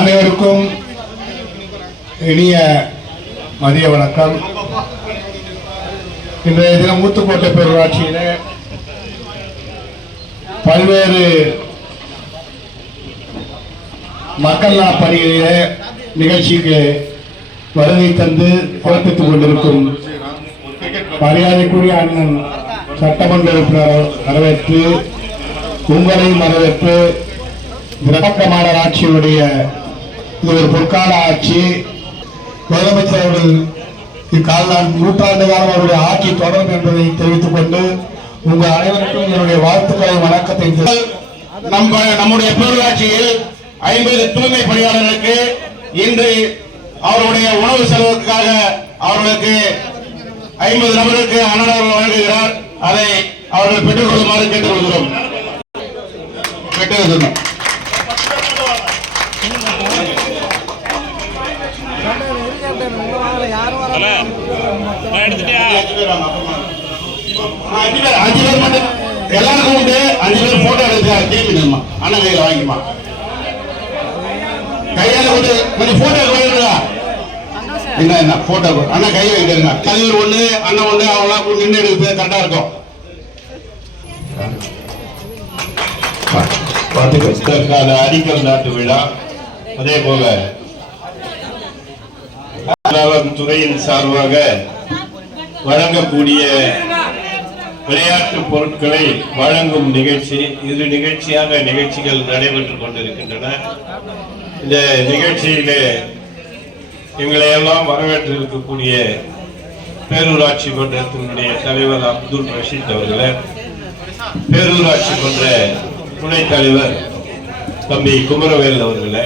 அனைவருக்கும் இனிய மதிய வணக்கம். இன்றைய தினம் ஊத்துக்கோட்டை பேரூராட்சியில பல்வேறு மக்கள் நல பணிகளில நிகழ்ச்சிக்கு வருகை தந்து சிறப்பித்துக் கொண்டிருக்கும் மரியாதைக்குரிய அண்ணன் சட்டமன்ற உறுப்பினர் வரவேற்று உங்களையும் வரவேற்று திராவிட ஆட்சியுடைய இது ஒரு பொற்கால ஆட்சி. முதலமைச்சர் அவர்கள் நூற்றாண்டு காலம் அவருடைய ஆட்சி தொடரும் என்பதை தெரிவித்துக் கொண்டு உங்கள் அனைவருக்கும் என்னுடைய வாழ்த்துக்களை வணக்கத்தை நம்முடைய பேரூராட்சியில் 50 தூய்மை பணியாளர்களுக்கு இன்று அவருடைய உணவு செலவுக்காக அவர்களுக்கு 50 நபருக்கு அன்னதானம் வழங்குகிறார். அதை அவர்கள் பெற்றுக் கொள்ளுமாறு கேட்டுக் கொள்கிறோம். எல்லாருக்கும் உண்டு. 5 பேர் போட்டோ எடுத்துக்கா அண்ணன் கையில வாங்கிமா கையால கொஞ்சம் போட்டோ என்ன போட்டோ அண்ணன் கையை வைக்கிறேங்க. தலைவர் ஒண்ணு அண்ணன் ஒண்ணு அவங்களாம் நின்று எடுக்கிறது கரெக்டா இருக்கும். அடிக்கல் நாட்டு விழா அதே போல துறையின் சார்பாக வழங்கக்கூடிய விளையாட்டு பொருட்களை வழங்கும் நிகழ்ச்சி. இது நிகழ்ச்சிகள் நடைபெற்றுக் கொண்டிருக்கின்றன. இந்த நிகழ்ச்சியிலே எங்களை எல்லாம் வரவேற்றிருக்கக்கூடிய பேரூராட்சி மன்றத்தினுடைய தலைவர் அப்துல் ரஷீத் அவர்களே, பேரூராட்சி மன்ற துணைத் தலைவர் தம்பி குமரவேல் அவர்களே,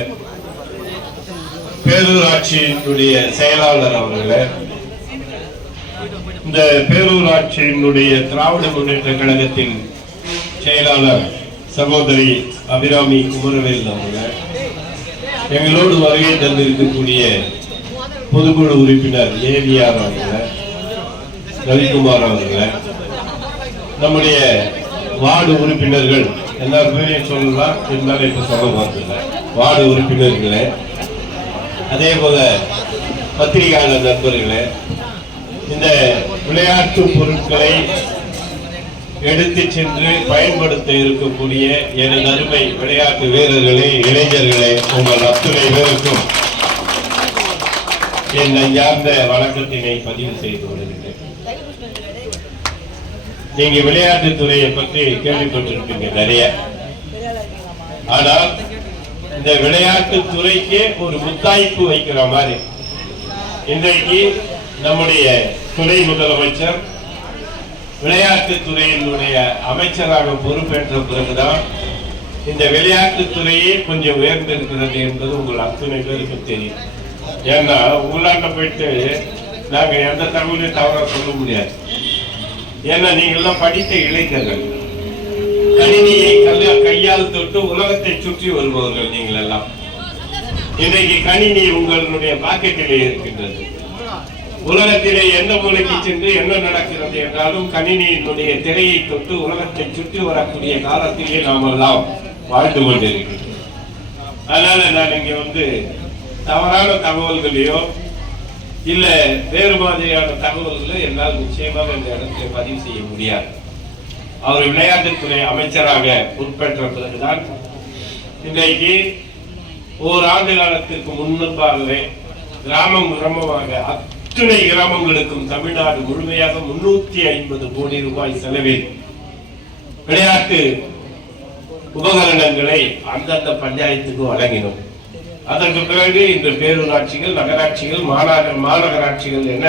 பேரூராட்சியினுடைய செயலாளர் அவர்களே, இந்த பேரூராட்சியினுடைய திராவிட முன்னேற்ற கழகத்தின் செயலாளர் சகோதரி அபிராமி குமரவேல் அவர்களே, எங்களோடு வருகை தந்திருக்கக்கூடிய பொதுக்குழு உறுப்பினர் ஏவிஆர் அவர்களே, ரவிக்குமார் அவர்களே, நம்முடைய வார்டு உறுப்பினர்கள் எல்லார் பேரையும் சொல்லலாம், இருந்தாலும் இப்ப சொல்ல பார்த்துல வார்டு உறுப்பினர்களே, அதே போல பத்திரிகையாளர் நண்பர்களே, இந்த விளையாட்டு பொருட்களை எடுத்து சென்று பயன்படுத்த இருக்கக்கூடிய எனது அருமை விளையாட்டு வீரர்களே, இளைஞர்களே, உங்கள் அத்துணை பேருக்கும் என் நெஞ்சார்ந்த வணக்கத்தினை பதிவு செய்து கொள்கிறேன். நீங்க விளையாட்டுத்துறையை பற்றி கேள்விப்பட்டிருப்பீங்க நிறைய. ஆனால் இந்த விளையாட்டு துறைக்கே ஒரு முத்தாய்ப்பு வைக்கிற மாதிரி இன்றைக்கு நம்முடைய துணை முதலமைச்சர் விளையாட்டு துறையினுடைய அமைச்சராக பொறுப்பேற்ற பிறகுதான் இந்த விளையாட்டு துறையே கொஞ்சம் உயர்ந்திருக்கிறது என்பது உங்கள் அத்தனை பேருக்கு தெரியும். ஏன்னா உங்களாண்ட போயிட்டு நாங்க எந்த தகவலையும் தவறா சொல்ல முடியாது. ஏன்னா நீங்கள்லாம் படித்த இளைஞர்கள், கணினியை கையால் தொட்டு உலகத்தை சுற்றி வருபவர்கள் நீங்கள் எல்லாம். இன்றைக்கு கணினி உங்களுடைய பாக்கெட்டிலே இருக்கின்றது. உலகத்திலே எந்த மூலைக்கு சென்று என்ன நடக்கிறது என்றாலும் கணினியினுடைய திரையை தொட்டு உலகத்தை சுற்றி வரக்கூடிய காலத்திலே நாம் எல்லாம் வாழ்ந்து கொண்டிருக்கிறோம். அதனால நான் இங்க தவறான தகவல்களையோ இல்ல வேறு மாதிரியான தகவல்களை என்னால் நிச்சயமாக இந்த இடத்துல பதிவு செய்ய முடியாது. அவர் விளையாட்டுத்துறை அமைச்சராக பொறுப்பேற்ற பிறகுதான் இன்றைக்கு ஓராண்டு காலத்திற்கு முன்பாகவே கிராமமாக அத்துணை கிராமங்களுக்கும் தமிழ்நாடு முழுமையாக 350 கோடி ரூபாய் செலவில் விளையாட்டு உபகரணங்களை அந்தந்த பஞ்சாயத்துக்கு வழங்கினோம். அதற்கு பிறகு இந்த பேரூராட்சிகள், நகராட்சிகள், மாநகராட்சிகள் என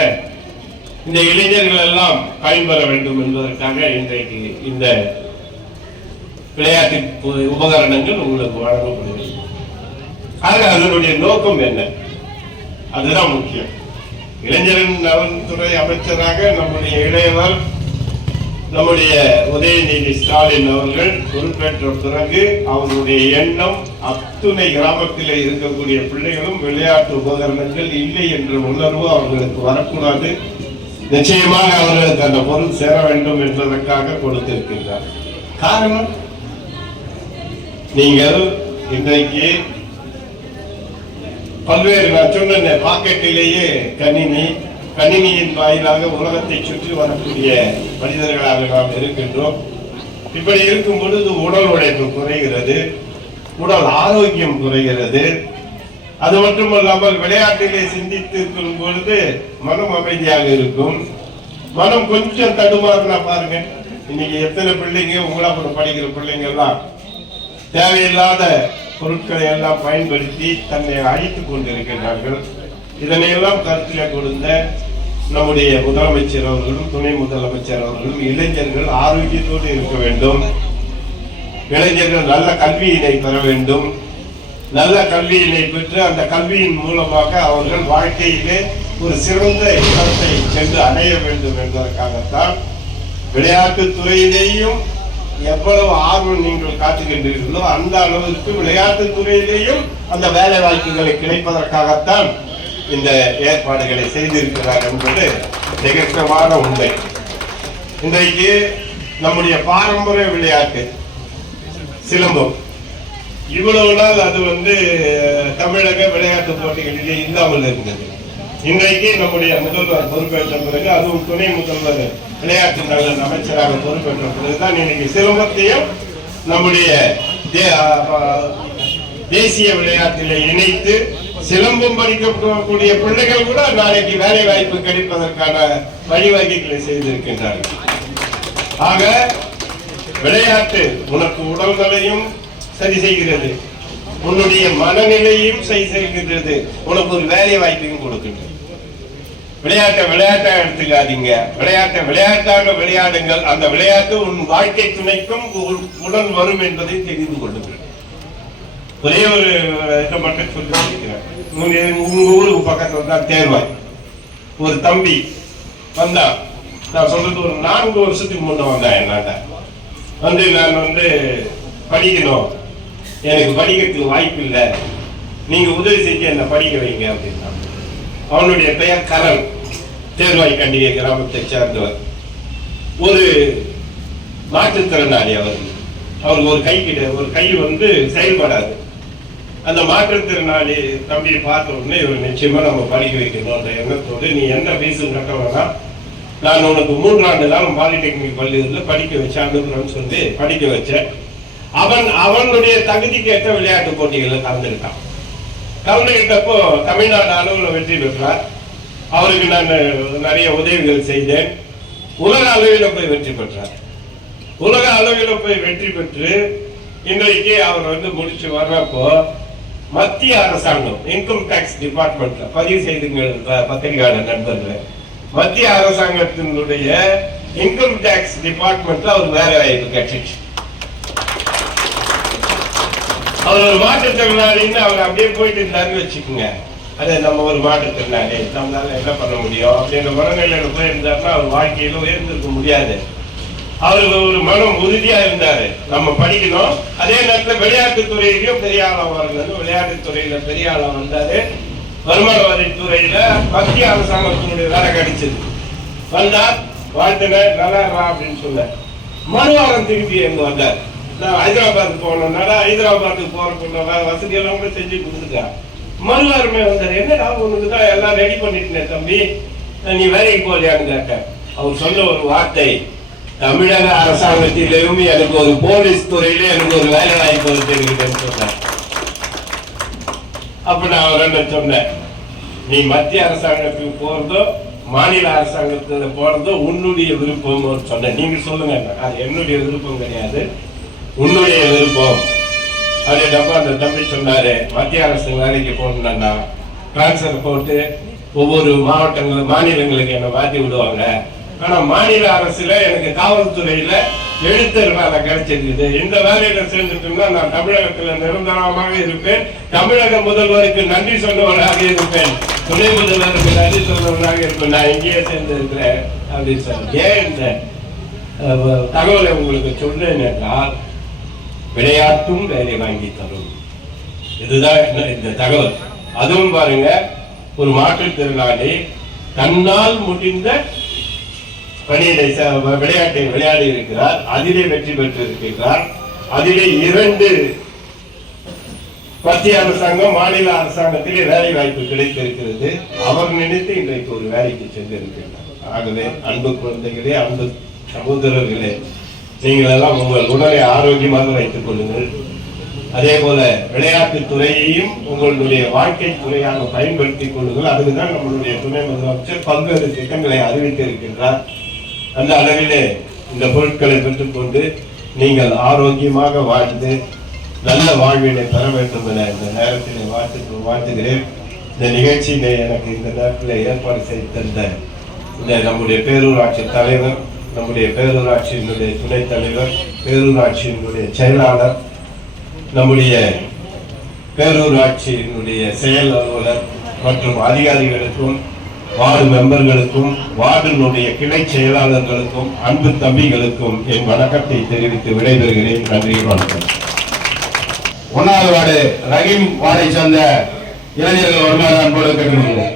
இந்த இளைஞர்கள் எல்லாம் பயன்பெற வேண்டும் என்பதற்காக இன்றைக்கு இந்த விளையாட்டு உபகரணங்கள் உங்களுக்கு வழங்கப்படுகிறது. ஆக அதனுடைய நோக்கம் என்ன? அதுதான் முக்கியம். இளைஞரின் நலன்துறை அமைச்சராக நம்முடைய இளையவர் நம்முடைய உதயநிதி ஸ்டாலின் அவர்கள் பொறுப்பேற்ற பிறகு அவருடைய எண்ணம் அத்துணை கிராமத்தில் இருக்கக்கூடிய பிள்ளைகளும் விளையாட்டு உபகரணங்கள் இல்லை என்ற உணர்வு அவர்களுக்கு வரக்கூடாது. நிச்சயமாக அவர்களுக்கு அந்த பொருள் சேர வேண்டும் என்பதற்காக கொடுத்திருக்கின்றார். காரணம், நீங்கள் இன்றைக்கு பல்வேறு நான் சொன்ன பாக்கெட்டிலேயே கணினியின் வாயிலாக உலகத்தை சுற்றி வரக்கூடிய மனிதர்களாக நாம் இருக்கின்றோம். இப்படி இருக்கும் பொழுது உடல் உழைப்பு குறைகிறது, உடல் ஆரோக்கியம் குறைகிறது. அது மட்டுமல்லாமல் விளையாட்டிலே சிந்தித்திருக்கும் பொழுது மனம் அமைதியாக இருக்கும். மனம் கொஞ்சம் தடுமாறுனா பாருங்க, இன்னைக்கு எத்தனை பிள்ளைங்க உங்களா கூட படிக்கிற பிள்ளைங்க எல்லாம் தேவையில்லாத பொருட்களை எல்லாம் பயன்படுத்தி தன்னை அழித்துக் கொண்டிருக்கிறார்கள். இதனையெல்லாம் கருத்தில் கொடுத்த நம்முடைய முதலமைச்சர் அவர்களும் துணை முதலமைச்சர் அவர்களும் இளைஞர்கள் ஆரோக்கியத்தோடு இருக்க வேண்டும், இளைஞர்கள் நல்ல கல்வியினை பெற வேண்டும், நல்ல கல்வியினை பெற்று அந்த கல்வியின் மூலமாக அவர்கள் வாழ்க்கையிலே ஒரு சிறந்த இடத்தை சென்று அடைய வேண்டும் என்பதற்காகத்தான் விளையாட்டுத் துறையிலேயும் எவ்வளவு ஆர்வம் நீங்கள் காட்டுகின்றீர்களோ அந்த அளவிற்கு விளையாட்டுத் துறையிலேயும் அந்த வேலை வாய்ப்புகளை கிடைப்பதற்காகத்தான் இந்த ஏற்பாடுகளை செய்திருக்கிறார் என்பது நிகழ்ச்சியான உண்மை. இன்றைக்கு நம்முடைய பாரம்பரிய விளையாட்டு சிலம்பம் இவ்வளவு நாள் அது தமிழக விளையாட்டு போட்டிகளிலே இல்லாமல் இருந்தது. இன்றைக்கு நம்முடைய முதல்வர் பொறுப்பேற்ற பிறகு, அதுவும் துணை முதல்வர் விளையாட்டு நலன் அமைச்சராக பொறுப்பேற்ற பிறகுதான் இன்னைக்கு சிலம்பத்தையும் நம்முடைய தேசிய விளையாட்டிலே இணைத்து சிலம்பம் படிக்கக்கூடிய பிள்ளைகள் கூட நாளைக்கு வேலை வாய்ப்பு கிடைப்பதற்கான வழிவகைகளை செய்திருக்கின்றார்கள். ஆக விளையாட்டு உனக்கு உடல்களையும் சரி செய்கிறது, உன்னுடைய மனநிலையும் சரி செய்கின்றது, உனக்கு ஒரு வேலை வாய்ப்பையும் கொடுக்கின்றது. விளையாட்டை எடுத்துக்காதீங்க, விளையாட்டாக விளையாடுங்கள். அந்த விளையாட்டு உன் வாழ்க்கை துணைக்கும் உடன் வரும் என்பதை தெரிந்து கொள்ளுங்கள். ஒரே ஒரு இதை மட்டும் சொல்லிக்கிறேன். உங்க ஊருக்கு பக்கத்துல தான் தேர்வாய் ஒரு தம்பி வந்தா, நான் சொல்றது ஒரு 4 வருஷத்துக்கு முன்ன வந்தேன். என்னாட்ட நான் படிக்கணும், எனக்கு படிக்கிறதுக்கு வாய்ப்பு இல்லை, நீங்க உதவி செஞ்சு என்ன படிக்க வைங்க அப்படின்னா. அவனுடைய பெயர் கரண், தேர்வாய் கண்டிகை கிராமத்தை சேர்ந்தவர். ஒரு மாற்றுத்திறனாளி. அவருக்கு ஒரு கை செயல்படாது. அந்த மாற்றுத்திறனாளி தம்பியை பார்த்த உடனே இவர் நிச்சயமா நம்ம படிக்க வைக்கணும் அந்த எண்ணத்தோடு, நீ எந்த ஃபீஸும் கட்ட வேணாம், நான் உனக்கு 3 ஆண்டு காலம் பாலிடெக்னிக் பள்ளியில் படிக்க வச்சேன் அனுப்புறேன்னு சொல்லி படிக்க வச்சேன். அவனுடைய தகுதிக்கு ஏற்ற விளையாட்டு போட்டிகளில் கலந்துகிட்டப்போ தமிழ்நாடு அளவில் வெற்றி பெற்றார். அவருக்கு நான் நிறைய உதவிகள் செய்தேன். உலக அளவில் போய் வெற்றி பெற்றார். உலக அளவில் போய் வெற்றி பெற்று இன்றைக்கு அவர் முடிச்சு வர்றப்போ மத்திய அரசாங்கம் இன்கம் டாக்ஸ் டிபார்ட்மெண்ட்ல பதிவு செய்துங்கள் பத்திரிகையாளர் நண்பர்கள், மத்திய அரசாங்கத்தினுடைய இன்கம் டாக்ஸ் டிபார்ட்மெண்ட்ல அவர் வேலை வாய்ப்பு கிடைச்சிச்சு. அவர் ஒரு மாற்றுத்திறனாளின்னு அவர் அப்படியே போயிட்டு இருந்தாருன்னு வச்சுக்கோங்க. அது நம்ம ஒரு மாற்றுத்திறனாளி, நம்மளால என்ன பண்ண முடியும் அப்படின்ற மனநிலையில போயிருந்தாருன்னா அவர் வாழ்க்கையில உயர்ந்திருக்க முடியாது. அவருக்கு ஒரு மனம் உறுதியா இருந்தாரு, நம்ம படிக்கணும். அதே நேரத்தில் விளையாட்டுத் துறையிலும் பெரிய ஆளா வரணும். விளையாட்டுத் துறையில பெரிய ஆளா வந்தாரு. வருமான வரித்துறையில மத்திய அரசாங்கத்தினுடைய வேலை கிடைச்சது. வந்தார், வாழ்த்தினர், நல்லா அப்படின்னு சொன்ன மறுவாரம் திருப்பி எங்க வந்தார். நான் ஹைதராபாத்துக்கு போனோம்னால ஹைதராபாத்துக்கு போறதுக்குள்ள வசதி எல்லாம் கூட செஞ்சு கொடுத்துருக்கேன். மறுவாரமே வந்தார். என்னடா உனக்கு தான் எல்லாம் ரெடி பண்ணிட்டேன் தம்பி, நீ வேலைக்கு போலியான்னு கேட்டேன். அவர் சொன்ன ஒரு வார்த்தை, தமிழக அரசாங்கத்திலும் எனக்கு ஒரு போலீஸ் துறையில எனக்கு ஒரு வேலை வாய்ப்பு இருக்குன்னு சொன்னேன். அப்ப நான் அவர் சொன்னேன், நீ மத்திய அரசாங்கத்துக்கு போறதோ மாநில அரசாங்கத்துல போறதோ உன்னுடைய விருப்பம் சொன்னேன். நீங்க சொல்லுங்க, அது என்னுடைய விருப்பம் கிடையாது, உன்னுடைய விருப்பம். அப்படின்றப்ப அந்த தம்பி சொன்னாரு, மத்திய அரசு வேலைக்கு போகணும்னா டிரான்ஸ்பர் போட்டு ஒவ்வொரு மாநிலங்களுக்கு என்ன மாற்றி விடுவாங்க. ஆனா மாநில அரசுல எனக்கு காவல்துறையில எழுத்தர் வேலை கிடைச்சிருக்குது. இந்த வேலையில சேர்ந்துட்டோம்னா நான் தமிழகத்துல நிரந்தரமாக இருப்பேன், தமிழக முதல்வருக்கு நன்றி சொன்னவராக இருப்பேன், துணை முதல்வருக்கு நன்றி சொன்னவராக இருப்பேன், நான் இங்கேயே சேர்ந்து இருக்கிறேன் அப்படின்னு சொன்னேன். ஏன் இந்த தகவலை உங்களுக்கு சொன்னேன் என்றால், விளையாட்டும் வேலை வாங்கி தரும், இதுதான் இந்த தகவல். அதுவும் பாருங்க, ஒரு மாற்றுத்திறனாளி தன்னால் முடிந்த விளையாட்டை விளையாடி இருக்கிறார், அதிலே வெற்றி பெற்று இருக்கிறார். அதிலே 2 மத்திய அரசாங்கம் மாநில அரசாங்கத்திலே வேலை வாய்ப்பு கிடைத்திருக்கிறது. அவர் நினைத்து இன்றைக்கு ஒரு வேலைக்கு சென்றிருக்கிறார். ஆகவே அன்பு குழந்தைகளே, அன்பு சகோதரர்களே, நீங்கள் எல்லாம் உங்கள் உடலை ஆரோக்கியமாக வைத்துக் கொள்ளுங்கள். அதே போல விளையாட்டு துறையையும் உங்களுடைய வாழ்க்கை துறையாக பயன்படுத்திக் கொள்ளுங்கள். அதுக்குதான் நம்மளுடைய துணை முதலமைச்சர் பல்வேறு திட்டங்களை அறிவித்திருக்கின்றார். அந்த அளவிலே இந்த பொருட்களை பெற்றுக்கொண்டு நீங்கள் ஆரோக்கியமாக வாழ்ந்து நல்ல வாழ்வினை பெற வேண்டும் என இந்த நேரத்தில் வாழ்த்துகிறேன். இந்த நிகழ்ச்சியினை எனக்கு இந்த நேரத்தில் ஏற்பாடு செய்து தந்த இந்த நம்முடைய பேரூராட்சி தலைவர், நம்முடைய பேரூராட்சியினுடைய துணைத் தலைவர், பேரூராட்சியினுடைய செயலாளர், நம்முடைய பேரூராட்சியினுடைய செயல் அலுவலர் மற்றும் அதிகாரிகளுக்கும், வார்டு மெம்பர்களுக்கும், வார்டினுடைய கிளை செயலாளர்களுக்கும், அன்பு தம்பிகளுக்கும் என் வணக்கத்தை தெரிவித்து விடைபெறுகிறேன். நன்றி, வணக்கம். 1வது வார்டு ரஹீம் வார்டை சேர்ந்த இளைஞர்கள் வருமாறு அன்போடு கேட்டுக்கொள்கிறோம்.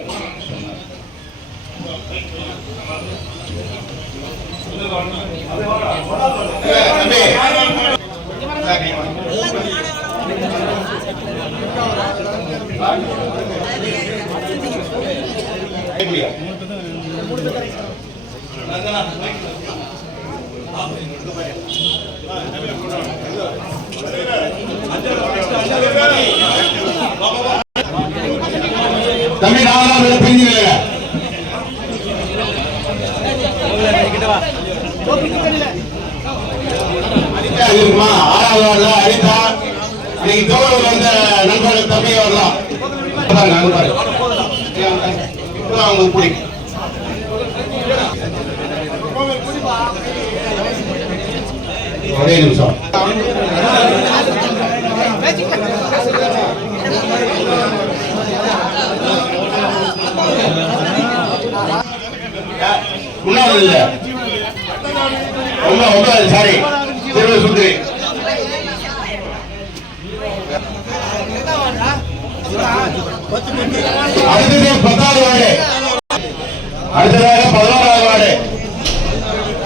தம்பி 4வது பிரிஞ்சுங்க. இருக்குமா 6வது வார்டுல அனிதா, இன்னைக்கு தோழர் வந்த நண்பர்கள் தம்பி வரலாம். உங்களுக்கு பிடிக்கும். ஒரே நிமிஷம். முன்னாள் இல்ல சாரி திருவள்ளூர் சுந்தரி. அடுத்தது 10வது வார்டு, அடுத்ததாக 11வது வார்டு,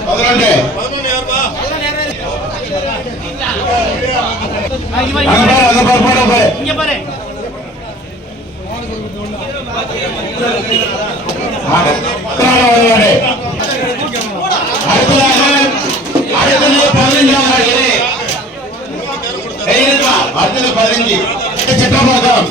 11 அடுத்தது 15 சிட்டம்பாக்கம்.